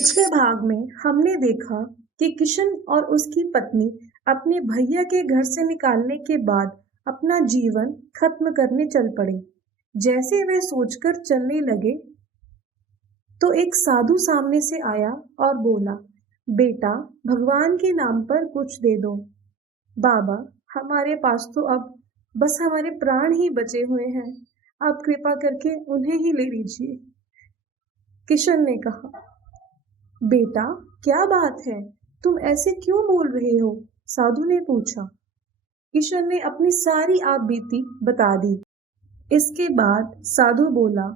पिछले भाग में हमने देखा कि किशन और उसकी पत्नी अपने भैया के घर से निकालने के बाद अपना जीवन खत्म करने चल पड़े। जैसे वे सोचकर चलने लगे तो एक साधु सामने से आया और बोला, बेटा, भगवान के नाम पर कुछ दे दो। बाबा, हमारे पास तो अब बस हमारे प्राण ही बचे हुए हैं, आप कृपा करके उन्हें ही ले लीजिए। किशन ने कहा, बेटा, क्या बात है, तुम ऐसे क्यों बोल रहे हो? साधु ने पूछा। किशन ने अपनी सारी आप बीती बता दी। इसके बाद साधु बोला,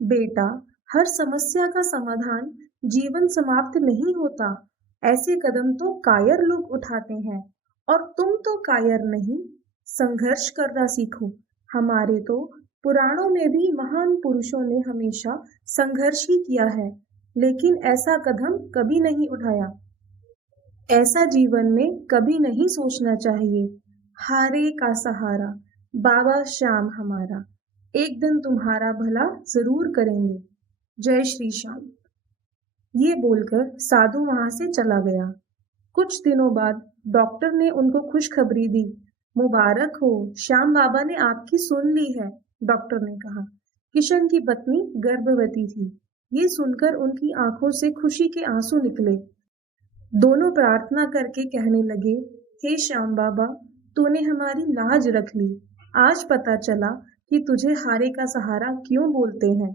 बेटा, हर समस्या का समाधान जीवन समाप्त नहीं होता। ऐसे कदम तो कायर लोग उठाते हैं और तुम तो कायर नहीं, संघर्ष करना सीखो। हमारे तो पुराणों में भी महान पुरुषों ने हमेशा संघर्ष ही किया है, लेकिन ऐसा कदम कभी नहीं उठाया। ऐसा जीवन में कभी नहीं सोचना चाहिए। हारे का सहारा, बाबा श्याम हमारा, एक दिन तुम्हारा भला जरूर करेंगे। जय श्री श्याम। ये बोलकर साधु वहां से चला गया। कुछ दिनों बाद डॉक्टर ने उनको खुशखबरी दी। मुबारक हो, श्याम बाबा ने आपकी सुन ली है, डॉक्टर ने कहा। किशन की पत्नी गर्भवती थी। ये सुनकर उनकी आंखों से खुशी के आंसू निकले। दोनों प्रार्थना करके कहने लगे, हे श्याम बाबा, तूने हमारी लाज रख ली। आज पता चला कि तुझे हारे का सहारा क्यों बोलते हैं।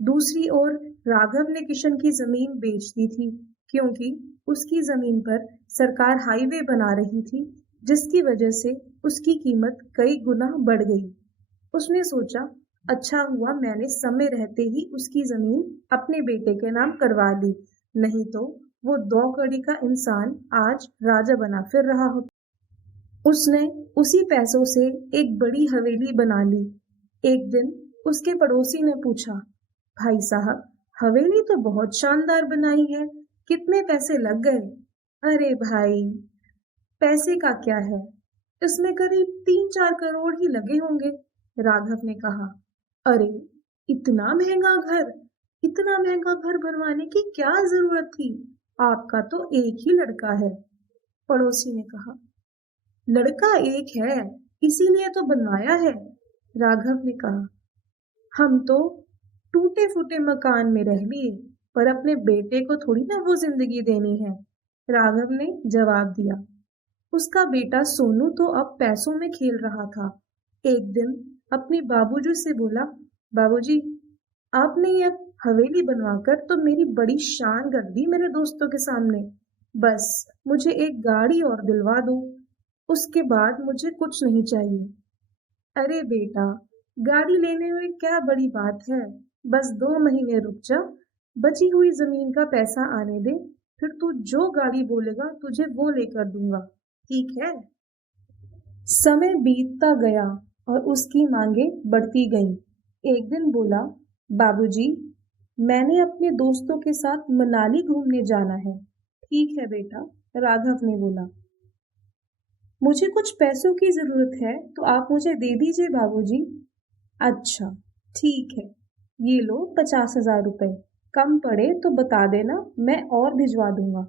दूसरी ओर राघव ने किशन की जमीन बेच दी थी, क्योंकि उसकी जमीन पर सरकार हाईवे बना रही थी, जिसकी वजह से उसकी कीमत कई गुना बढ़ गई। उसने सोचा, अच्छा हुआ मैंने समय रहते ही उसकी जमीन अपने बेटे के नाम करवा ली, नहीं तो वो 2 कड़ी का इंसान आज राजा बना फिर रहा होता। उसने उसी पैसों से एक बड़ी हवेली बना ली। एक दिन उसके पड़ोसी ने पूछा, भाई साहब, हवेली तो बहुत शानदार बनाई है, कितने पैसे लग गए? अरे भाई, पैसे का क्या है, इसमें करीब 3-4 करोड़ ही लगे होंगे, राघव ने कहा। अरे, इतना महंगा घर, इतना महंगा घर बनवाने की क्या जरूरत थी? आपका तो एक ही लड़का है, पड़ोसी ने कहा। लड़का एक है, इसीलिए तो बनवाया है, राघव ने कहा। हम तो टूटे फूटे मकान में रह लिए, पर अपने बेटे को थोड़ी ना वो जिंदगी देनी है, राघव ने जवाब दिया। उसका बेटा सोनू तो अब पैसों में खेल रहा था। एक दिन अपने बाबूजी से बोला, बाबूजी, आपने ये हवेली बनवाकर तो मेरी बड़ी शान कर दी मेरे दोस्तों के सामने। बस मुझे एक गाड़ी और दिलवा दो, उसके बाद मुझे कुछ नहीं चाहिए। अरे बेटा, गाड़ी लेने में क्या बड़ी बात है, बस 2 महीने रुक जा, बची हुई जमीन का पैसा आने दे, फिर तू जो गाड़ी बोलेगा तुझे वो लेकर दूंगा, ठीक है? समय बीतता गया और उसकी मांगे बढ़ती गईं। एक दिन बोला, बाबूजी, मैंने अपने दोस्तों के साथ मनाली घूमने जाना है। ठीक है बेटा, राघव ने बोला। मुझे कुछ पैसों की जरूरत है, तो आप मुझे दे दीजिए बाबूजी। अच्छा, ठीक है, ये लो 50,000 रुपए, कम पड़े तो बता देना, मैं और भिजवा दूंगा।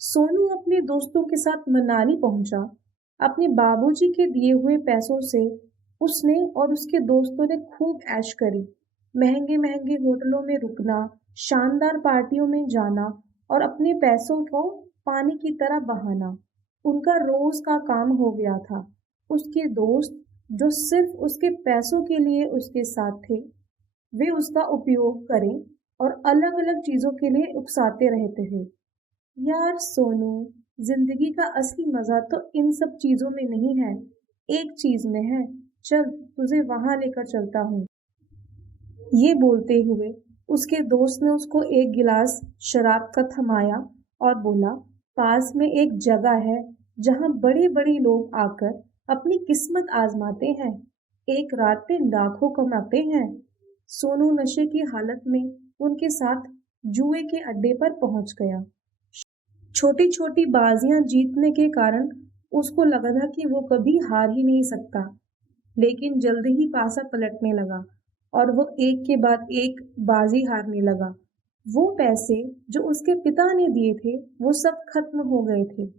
सोनू अपने दोस्तों के साथ मनाली पहुंचा। अपने बाबूजी के दिए हुए पैसों से उसने और उसके दोस्तों ने खूब ऐश करी। महंगे महंगे होटलों में रुकना, शानदार पार्टियों में जाना और अपने पैसों को पानी की तरह बहाना उनका रोज का काम हो गया था। उसके दोस्त, जो सिर्फ उसके पैसों के लिए उसके साथ थे, वे उसका उपयोग करें और अलग अलग चीजों के लिए उकसाते रहते थे। यार सोनू, जिंदगी का असली मजा तो इन सब चीजों में नहीं है, एक चीज में है, चल तुझे वहां लेकर चलता हूँ। ये बोलते हुए उसके दोस्त ने उसको एक गिलास शराब का थमाया और बोला, पास में एक जगह है जहाँ बड़े बड़े लोग आकर अपनी किस्मत आजमाते हैं, एक रात में लाखों कमाते हैं। सोनू नशे की हालत में उनके साथ जुए के अड्डे पर पहुंच गया। छोटी छोटी बाजियां जीतने के कारण उसको लगा था कि वो कभी हार ही नहीं सकता, लेकिन जल्द ही पासा पलटने लगा और वो एक के बाद एक बाजी हारने लगा। वो पैसे जो उसके पिता ने दिए थे वो सब खत्म हो गए थे।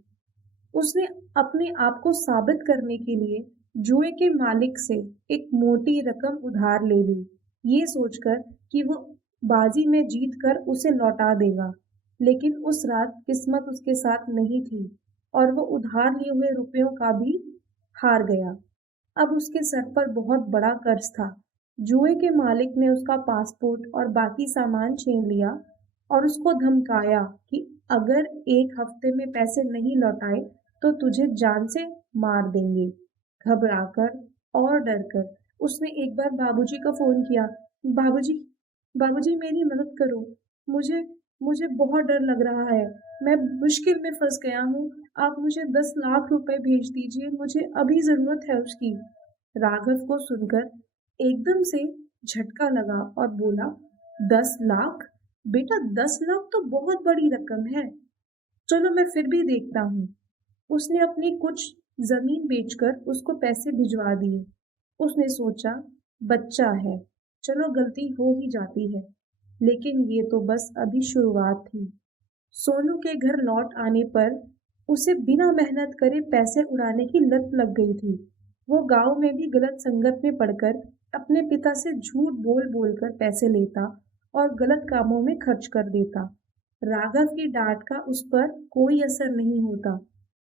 उसने अपने आप को साबित करने के लिए जुए के मालिक से एक मोटी रकम उधार ले ली, ये सोचकर कि वो बाजी में जीत कर उसे लौटा देगा। लेकिन उस रात किस्मत उसके साथ नहीं थी और वो उधार लिए हुए रुपयों का भी हार गया। अब उसके सर पर बहुत बड़ा कर्ज था। जुए के मालिक ने उसका पासपोर्ट और बाकी सामान छीन लिया और उसको धमकाया कि अगर एक हफ्ते में पैसे नहीं लौटाए तो तुझे जान से मार देंगे। घबराकर और डरकर उसने एक बार बाबूजी को फोन किया। बाबूजी, बाबूजी मेरी मदद करो। मुझे मुझे बहुत डर लग रहा है। मैं मुश्किल में फंस गया हूँ। आप मुझे 10 लाख रुपए भेज दीजिए, मुझे अभी जरूरत है उसकी। राघव को सुनकर एकदम से झटका लगा और बोला, 10 लाख? बेटा, 10 लाख तो बहुत बड़ी रकम है। चलो मैं फिर भी देखता हूँ। उसने अपनी कुछ जमीन बेचकर उसको पैसे भिजवा दिए। उसने सोचा, बच्चा है, चलो गलती हो ही जाती है। लेकिन ये तो बस अभी शुरुआत थी। सोनू के घर लौट आने पर उसे बिना मेहनत करे पैसे उड़ाने की लत लग गई थी। वो गांव में भी गलत संगत में पड़कर अपने पिता से झूठ बोल बोलकर पैसे लेता और गलत कामों में खर्च कर देता। राघव की डांट का उस पर कोई असर नहीं होता।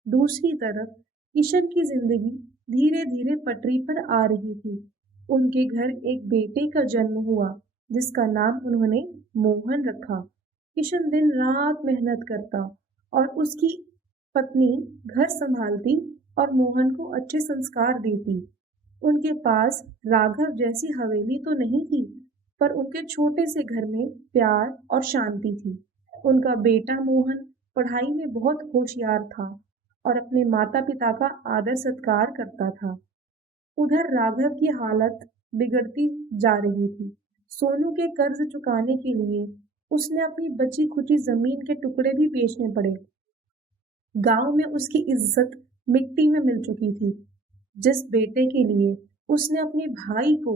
दूसरी तरफ किशन की जिंदगी धीरे धीरे पटरी पर आ रही थी। उनके घर एक बेटे का जन्म हुआ जिसका नाम उन्होंने मोहन रखा। किशन दिन रात मेहनत करता और उसकी पत्नी घर संभालती और मोहन को अच्छे संस्कार देती। उनके पास राघव जैसी हवेली तो नहीं थी, पर उनके छोटे से घर में प्यार और शांति थी। उनका बेटा मोहन पढ़ाई में बहुत होशियार था और अपने माता पिता का आदर सत्कार करता था। उधर राघव की हालत बिगड़ती जा रही थी। सोनू के कर्ज चुकाने के लिए उसने अपनी बची खुची जमीन के टुकड़े भी बेचने पड़े। गांव में उसकी इज्जत मिट्टी में मिल चुकी थी। जिस बेटे के लिए उसने अपने भाई को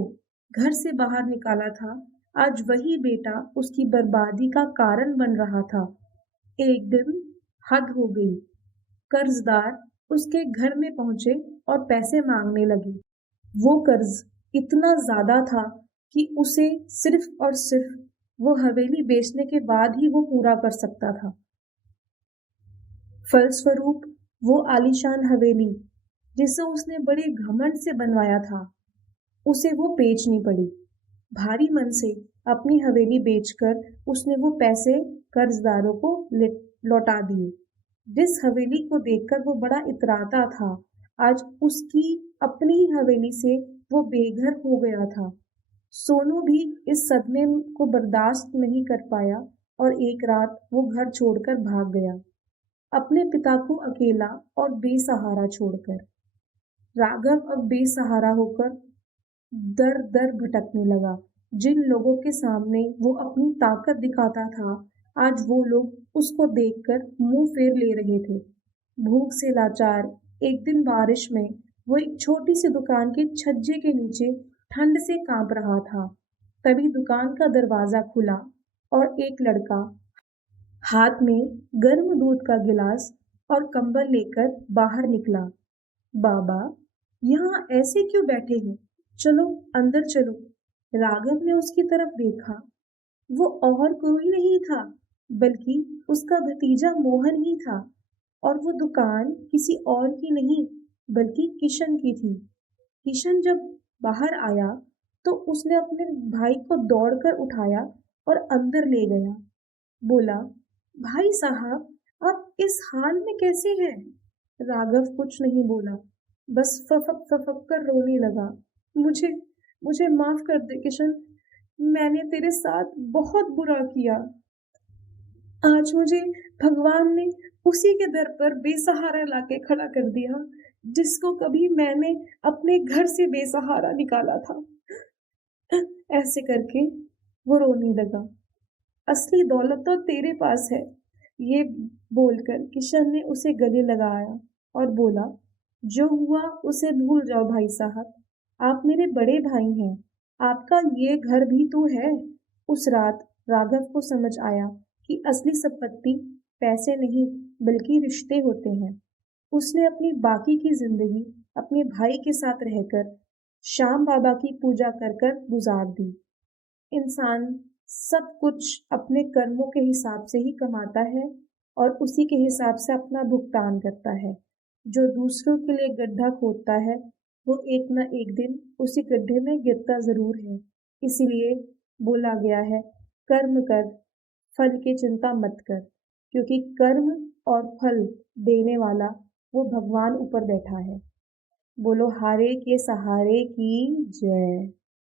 घर से बाहर निकाला था, आज वही बेटा उसकी बर्बादी का कारण बन रहा था। एक दिन हद हो गई। कर्जदार उसके घर में पहुंचे और पैसे मांगने लगे। वो कर्ज इतना ज्यादा था कि उसे सिर्फ और सिर्फ वो हवेली बेचने के बाद ही वो पूरा कर सकता था। फलस्वरूप वो आलीशान हवेली जिसे उसने बड़े घमंड से बनवाया था, उसे वो बेचनी पड़ी। भारी मन से अपनी हवेली बेचकर उसने वो पैसे कर्जदारों को लौटा दिए। जिस हवेली को देखकर वो बड़ा इतराता था, आज उसकी अपनी ही हवेली से वो बेघर हो गया था। सोनू भी इस सदमे को बर्दाश्त नहीं कर पाया और एक रात वो घर छोड़कर भाग गया, अपने पिता को अकेला और बेसहारा छोड़कर। राघव अब बेसहारा होकर दर दर भटकने लगा। जिन लोगों के सामने वो अपनी ताकत दिखाता था, आज वो लोग उसको देखकर मुंह फेर ले रहे थे। भूख से लाचार एक दिन बारिश में वो एक छोटी सी दुकान के छज्जे के नीचे ठंड से कांप रहा था। तभी दुकान का दरवाजा खुला और एक लड़का हाथ में गर्म दूध का गिलास और कंबल लेकर बाहर निकला। बाबा, यहाँ ऐसे क्यों बैठे हो? चलो अंदर चलो। राघव ने उसकी तरफ देखा। वो और कोई नहीं था बल्कि उसका भतीजा मोहन ही था और वो दुकान किसी और की नहीं बल्कि किशन की थी। किशन जब बाहर आया तो उसने अपने भाई को दौड़कर उठाया और अंदर ले गया। बोला, भाई साहब, आप इस हाल में कैसे हैं? राघव कुछ नहीं बोला, बस फफक फफक कर रोने लगा। मुझे मुझे माफ कर दे किशन, मैंने तेरे साथ बहुत बुरा किया। आज मुझे भगवान ने उसी के दर पर बेसहारा लाके खड़ा कर दिया जिसको कभी मैंने अपने घर से बेसहारा निकाला था। ऐसे करके वो रोने लगा। असली दौलत तो तेरे पास है, ये बोलकर किशन ने उसे गले लगाया और बोला, जो हुआ उसे भूल जाओ भाई साहब, आप मेरे बड़े भाई हैं, आपका ये घर भी तो है। उस रात राघव को समझ आया कि असली संपत्ति पैसे नहीं बल्कि रिश्ते होते हैं। उसने अपनी बाकी की जिंदगी अपने भाई के साथ रहकर श्याम बाबा की पूजा कर कर गुजार दी। इंसान सब कुछ अपने कर्मों के हिसाब से ही कमाता है और उसी के हिसाब से अपना भुगतान करता है। जो दूसरों के लिए गड्ढा खोदता है वो एक न एक दिन उसी गड्ढे में गिरता जरूर है। इसीलिए बोला गया है, कर्म कर, फल की चिंता मत कर, क्योंकि कर्म और फल देने वाला वो भगवान ऊपर बैठा है। बोलो हारे के सहारे की जय।